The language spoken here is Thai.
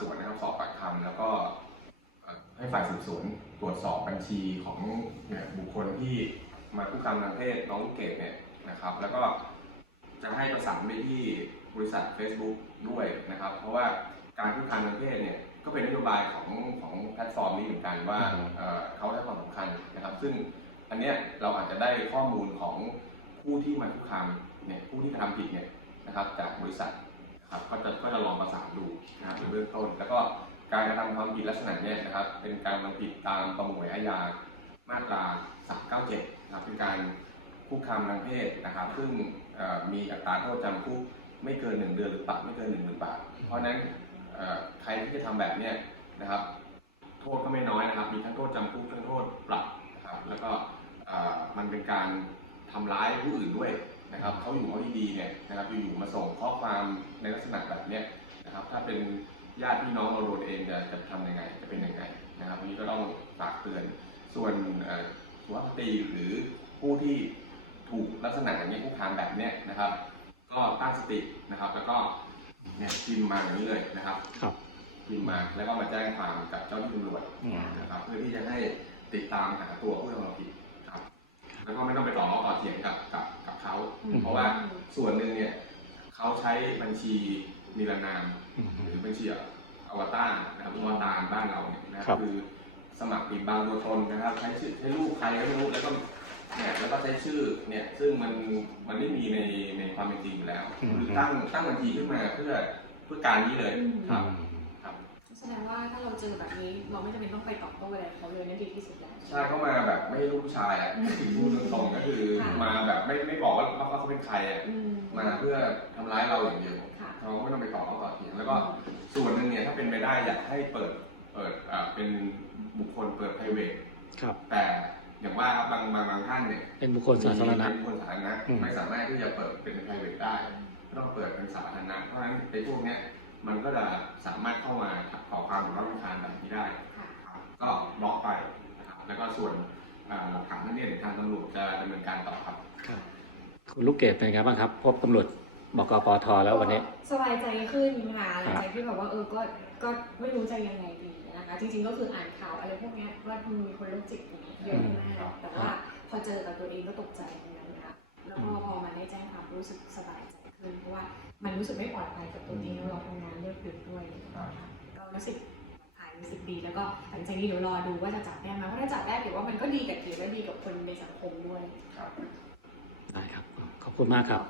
สวนนะครับสอบปากคำแล้วก็ให้ฝ่ายสืบสวนตรวจสอบบัญชีของบุคคลที่มาคุกคามทางเพศน้องเกดเนี่ยนะครับ แล้วก็จะให้ประสานไปที่บริษัท Facebook ด้วยนะครับ เพราะว่าการคุกคามทางเพศเนี่ยก็เป็นนโยบายของของแพลตฟอร์มนี้เหมือนกันว่าเขาให้ความสำคัญนะครับ ซึ่งอันเนี้ยเราอาจจะได้ข้อมูลของผู้ที่มาคุกคามเนี่ยผู้ที่กระทำผิดเนี่ยนะครับจากบริษัท ครับก็จะก็จะลองประสานดูนะครับในเบื้องต้น แล้วก็การกระทำความผิดลักษณะเนี้ยนะครับ เป็นการกระทำผิดตามประมวลกฎหมายอาญามาตรา 397นะครับเป็นการคุกคามทางเพศนะครับ ซึ่งมีอัตราโทษจำคุกไม่เกิน 1 เดือนหรือปรับไม่เกิน 1 0,000 บาท เพราะนั้นใครที่จะทำแบบเนี้ยนะครับ โทษก็ไม่น้อยนะครับ มีทั้งโทษจำคุกทั้งโทษปรับนะครับ แล้วก็มันเป็นการทำร้ายผู้อื่นด้วย นะครับเขาอยู่เขาดีๆเนี่ยนะครับอยู่ๆมาส่งข้อความในลักษณะแบบเนี้ยนะครับถ้าเป็นญาติพี่น้องเราโดนเองจะจะทำยังไงจะเป็นยังไงนะครับอันนี้ก็ต้องฝากเตือนส่วนเอ่อสุภาพสตรีหรือผู้ที่ถูกลักษณะอย่างนี้คุกคามแบบเนี้ยนะครับ ก็ตั้งสตินะครับ แล้วก็เนี่ยพิมพ์มาอย่างนี้เลยนะครับครับพิมพ์มาแล้วก็มาแจ้งความกับเจ้าหน้าที่ตำรวจอืมนะครับ เพื่อที่จะให้ติดตามหาตัวผู้กระทำความผิดครับ แล้วก็ไม่ต้อง เขาอืมเพราะว่าส่วนหนึ่งเนี่ยเขาใช้บัญชีนิรนามอืมหรือบัญชีอวตารนะครับอวตารบ้านเราเนี่ยนะคครัรับบคือสมัครปิดบังตัวตนนะครับ ใช้ชื่อใช้รูปใครก็ไม่รู้แล้วก็เนี่ยแล้วก็ใช้ชื่อเนี่ยซึ่งมันมันไม่มีในในความเป็นจริงอยู่แล้วอืมคือตั้งตั้งบัญชีขึ้นมาเพื่อเพื่อการนี้เลยอืมครับครับแสดงว่าถ้าเราเจอแบบนี้เราไม่จำเป็นต้องไปตอบโต้อะไรเขาเลยนั่นดีที่สุดแล้วใช่เขามาแบบไม่ให้ลูกผู้ชายอะถึงพูดตรงๆก็คือค่ะมาแบบไม่ไม่บอกว่าว่า เขาเป็นใครอะอืมมาเพื่อทำร้ายเราอย่างเดียวค่ะ เราไม่ต้องไปต่อเขาต่อเถียงแล้วก็ส่วนหนึ่งเนี่ยถ้าเป็นไปได้อยากให้เปิดเปิดอ่าเป็นบุคคลเปิด private ครับ แต่อย่างว่าครับบางบางบางท่านเนี่ยเป็นบุคคลสาธารณะ เป็นบุคคลสาธารณะอืม ไม่สามารถที่จะเปิดเป็น private ได้ ก็ต้องเปิดเป็นสาธารณะเพราะฉะนั้นในพวกเนี้ยมันก็จะสามารถเข้ามาขอความร้อนรำคาญแบบนี้ได้ค่ะครับก็บล็อกไปนะครับแล้วก็ส่วนอ่าหลักฐานนั้นเนี่ยเดี๋ยวทางตำรวจจะดำเนินการต่อครับ ครับ คุณลูกเกดเป็นไงบ้างครับ พบตำรวจบกปทแล้ววันนี้ สบายใจขึ้นค่ะหลังจากที่แบบว่าเออก็ก็ไม่รู้จะยังไงดีนะคะ จริงๆก็คืออ่านข่าวอะไรพวกเนี้ยว่ามีคนโรคจิตอย่างเงี้ยเยอะมากแต่ว่าพอเจอกับตัวเองก็ตกใจเหมือนกันนะคะแล้วก็พอมาได้แจ้งความรู้สึกสบายใจขึ้นเพราะว่ามันรู้สึกไม่ปลอดภัยกับตัวเองแล้วเราทำงานเลือกดึกด้วยนะคะก็รู้สึกหายรู้สึกดีแล้วก็หลังจากนี้เดี๋ยวรอดูว่าจะจับได้ไหมเพราะถ้าจับได้ถือว่ามันก็ดีกับเกียรติและดีกับคนในสังคมด้วยครับได้ครับ ขอบคุณมากครับ